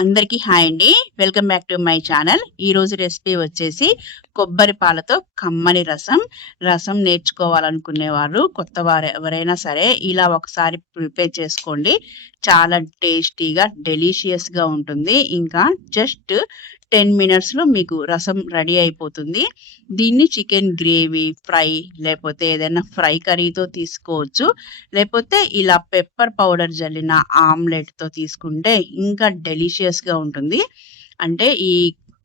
అందరికీ హాయ్ అండి. Welcome back to my channel. ఈరోజు రెసిపీ వచ్చేసి కొబ్బరి పాలతో కమ్మని రసం. రసం నేర్చుకోవాలనుకునేవారు కొత్తవారు ఎవరైనా సరే ఇలా ఒకసారి ప్రిపేర్ చేసుకోండి. చాలా టేస్టీగా డెలీషియస్గా ఉంటుంది. ఇంకా జస్ట్ 10 మినిట్స్లో మీకు రసం రెడీ అయిపోతుంది. దీన్ని చికెన్ గ్రేవీ, ఫ్రై లేకపోతే ఏదైనా ఫ్రై కర్రీతో తీసుకోవచ్చు. లేకపోతే ఇలా పెప్పర్ పౌడర్ జల్లిన ఆమ్లెట్‌తో తీసుకుంటే ఇంకా డెలీషియస్‌గా ఉంటుంది. అంటే ఈ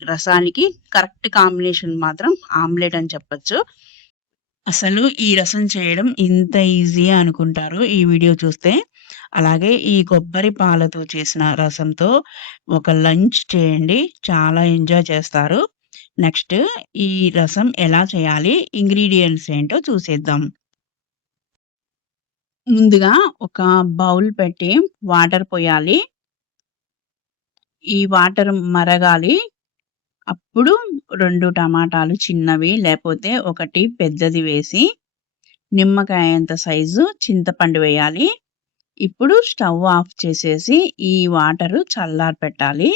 రసానికి కరెక్ట్ కాంబినేషన్ మాత్రం ఆమ్లెట్ అని చెప్పొచ్చు. అసలు ఈ రసం చేయడం ఇంత ఈజీయా అనుకుంటారు ఈ వీడియో చూస్తే. అలాగే ఈ కొబ్బరి పాలతో చేసిన రసంతో ఒక లంచ్ చేయండి. చాలా ఎంజాయ్ చేస్తారు. నెక్స్ట్ ఈ రసం ఎలా చేయాలి? ఇంగ్రీడియెంట్స్ ఏంటో చూసేద్దాం. ముందుగా ఒక బౌల్ పెట్టి వాటర్ పోయాలి. ఈ వాటర్ మరగాలి. అప్పుడు 2 టమాటాలు చిన్నవి లేపోతే 1 పెద్దది వేసి, నిమ్మకాయంత సైజు చింతపండు వేయాలి. ఇప్పుడు స్టవ్ ఆఫ్ చేసేసి ఈ వాటరు చల్లారపెట్టాలి.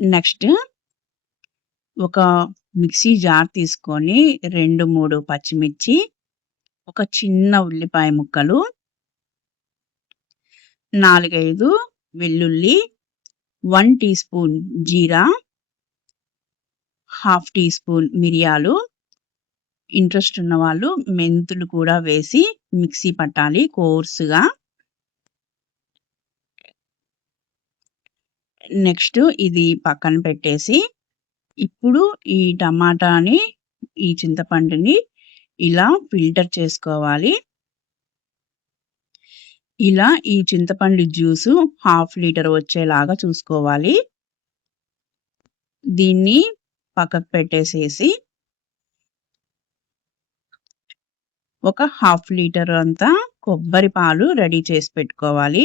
నెక్స్ట్ ఒక మిక్సీ జార్ తీసుకొని 2, 3 పచ్చిమిర్చి, ఒక చిన్న ఉల్లిపాయ ముక్కలు, 4, 5 వెల్లుల్లి, 1 టీ స్పూన్ జీరా, హాఫ్ టీ స్పూన్ మిరియాలు, ఇంట్రెస్ట్ ఉన్నవాళ్ళు మెంతులు కూడా వేసి మిక్సీ పట్టాలి కోర్సుగా. నెక్స్ట్ ఇది పక్కన పెట్టేసి, ఇప్పుడు ఈ టమాటాని, ఈ చింతపండుని ఇలా ఫిల్టర్ చేసుకోవాలి. ఇలా ఈ చింతపండు జ్యూసు 1/2 లీటర్ వచ్చేలాగా చూసుకోవాలి. దీన్ని పక్కకు పెట్టేసేసి ఒక 1/2 లీటర్ అంతా కొబ్బరి పాలు రెడీ చేసి పెట్టుకోవాలి.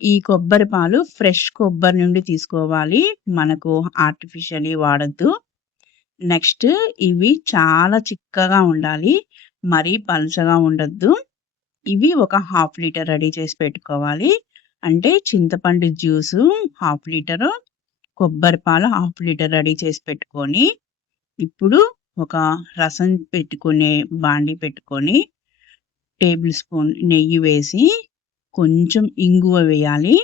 ఈ కొబ్బరి పాలు ఫ్రెష్ కొబ్బరి నుండి తీసుకోవాలి. మనకు ఆర్టిఫిషియల్లీ వాడొద్దు. నెక్స్ట్ ఇవి చాలా చిక్కగా ఉండాలి. మరీ పల్చగా ఉండొద్దు. ఇవి ఒక 1/2 లీటర్ రెడీ చేసి పెట్టుకోవాలి. అంటే చింతపండు జ్యూసు 1/2 లీటరు, కొబ్బరి పాలు 1/2 లీటర్ రెడీ చేసి పెట్టుకొని, ఇప్పుడు ఒక రసం పెట్టుకునే బాండీ పెట్టుకొని, టేబుల్ స్పూన్ నెయ్యి వేసి, కొంచెం ఇంగువ వేయాలి.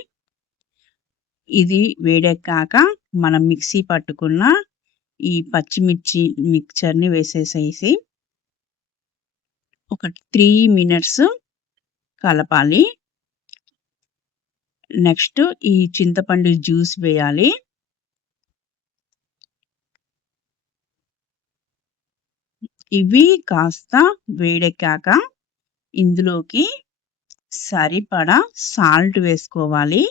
ఇది వేడెక్కాక మనం మిక్సీ పట్టుకున్న ఈ పచ్చిమిర్చి మిక్చర్‌ని వేసేసేసి ఒక 3 మినిట్స్ కలపాలి. నెక్స్ట్ ఈ చింతపండు జ్యూస్ వేయాలి. ఇవి కాస్త వేడెక్కాక ఇందులోకి సరిపడా సాల్ట్ వేసుకోవాలి.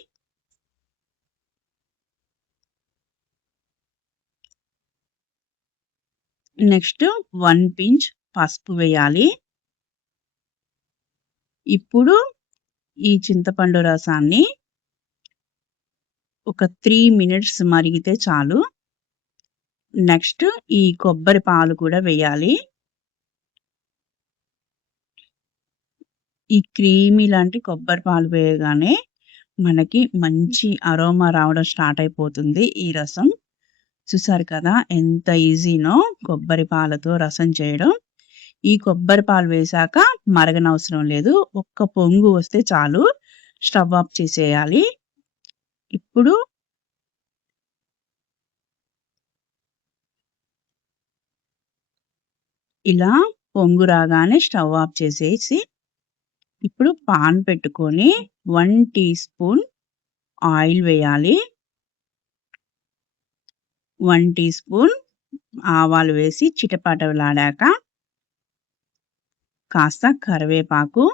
నెక్స్ట్ 1 పించ్ పసుపు వేయాలి. ఇప్పుడు ఈ చింతపండు రసాన్ని ఒక 3 మినిట్స్ మరిగితే చాలు. నెక్స్ట్ ఈ కొబ్బరి పాలు కూడా వేయాలి. ఈ క్రీమీ లాంటి కొబ్బరి పాలు వేయగానే మనకి మంచి అరోమా రావడం స్టార్ట్ అయిపోతుంది ఈ రసం. చూసారు కదా ఎంత ఈజీనో కొబ్బరి పాలతో రసం చేయడం. ఈ కొబ్బరి పాలు వేశాక మరగనవసరం లేదు. ఒక్క పొంగు వస్తే చాలు. స్టవ్ ఆఫ్ చేసేయాలి. ఇప్పుడు ఇలా పొంగు రాగానే స్టవ్ ఆఫ్ చేసేసి, ఇప్పుడు పాన్ పెట్టుకొని 1 టీ స్పూన్ ఆయిల్ వేయాలి. 1 టీ స్పూన్ ఆవాలు వేసి చిటపటలాడాక కాస్త కరివేపాకు,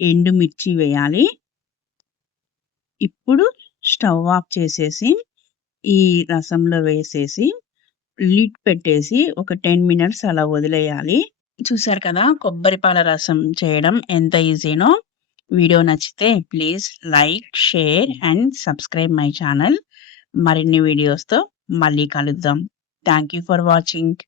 ఎండుమిర్చి వేయాలి. ఇప్పుడు స్టవ్ ఆఫ్ చేసేసి ఈ రసంలో వేసేసి లిడ్ పెట్టేసి ఒక 10 మినిట్స్ అలా వదిలేయాలి. చూసారు కదా కొబ్బరి పాల రసం చేయడం ఎంత ఈజీనో. వీడియో నచ్చితే please like, share and subscribe my channel. మరిన్ని వీడియోస్‌తో మళ్ళీ కలుద్దాం. Thank you for watching.